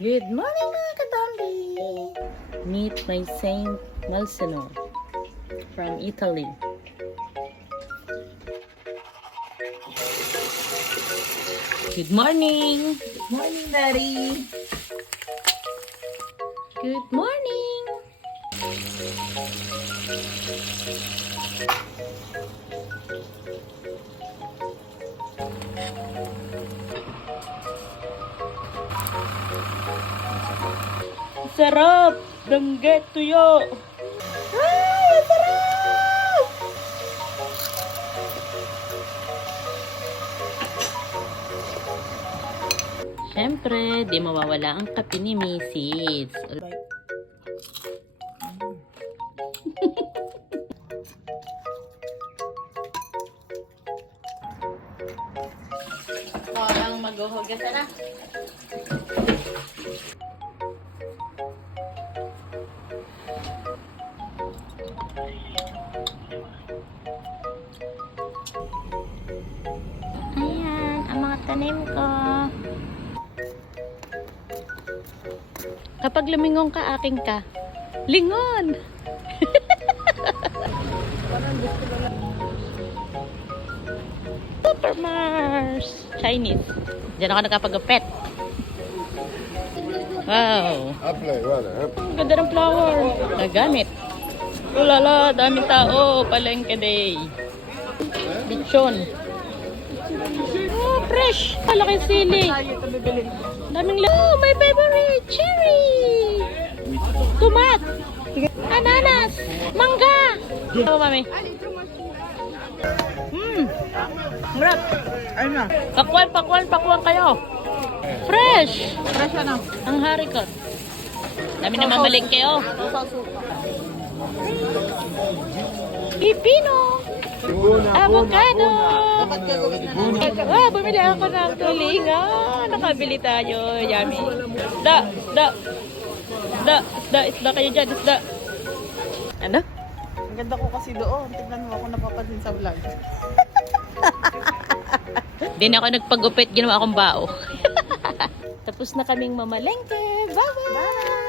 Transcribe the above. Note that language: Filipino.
Good morning mga katambi! Meet my Saint Malsino from Italy. Good morning! Good morning, Daddy. Good morning! Sarap! Damget tuyo! Ay, sarap! Siyempre, di mawawala ang kape ni Mrs. Ako ang maghuhugas na. Ayan, ang mga tanim ko. Kapag lumingong ka, aking ka. Lingon! Super Mars! Chinese. Diyan ako nakapag-upet. Wow! Ang ganda ng flower. Nagamit. Ulala, daming tao. Palengke day. Bichon. Oh, fresh! Palaki sili. Daming oh, my favorite! Cherry! Tomat! Ananas! Mangga! Oh, mami. Marap! Ayun na. Pakwan kayo! Fresh! Fresh na. Ang harikot. Dami na mamalengke, oh. Pipino! Avocado! Bumili ako ng tulingan. Nakabili tayo. Yummy. Isda kayo dyan. Isda. Ano? Ang ganda ko kasi doon. Tignan mo ako napapansin sa vlog. Di na ako nagpagupit. Ginawa akong bao. Tapos na kaming mamalengke. Bye-bye!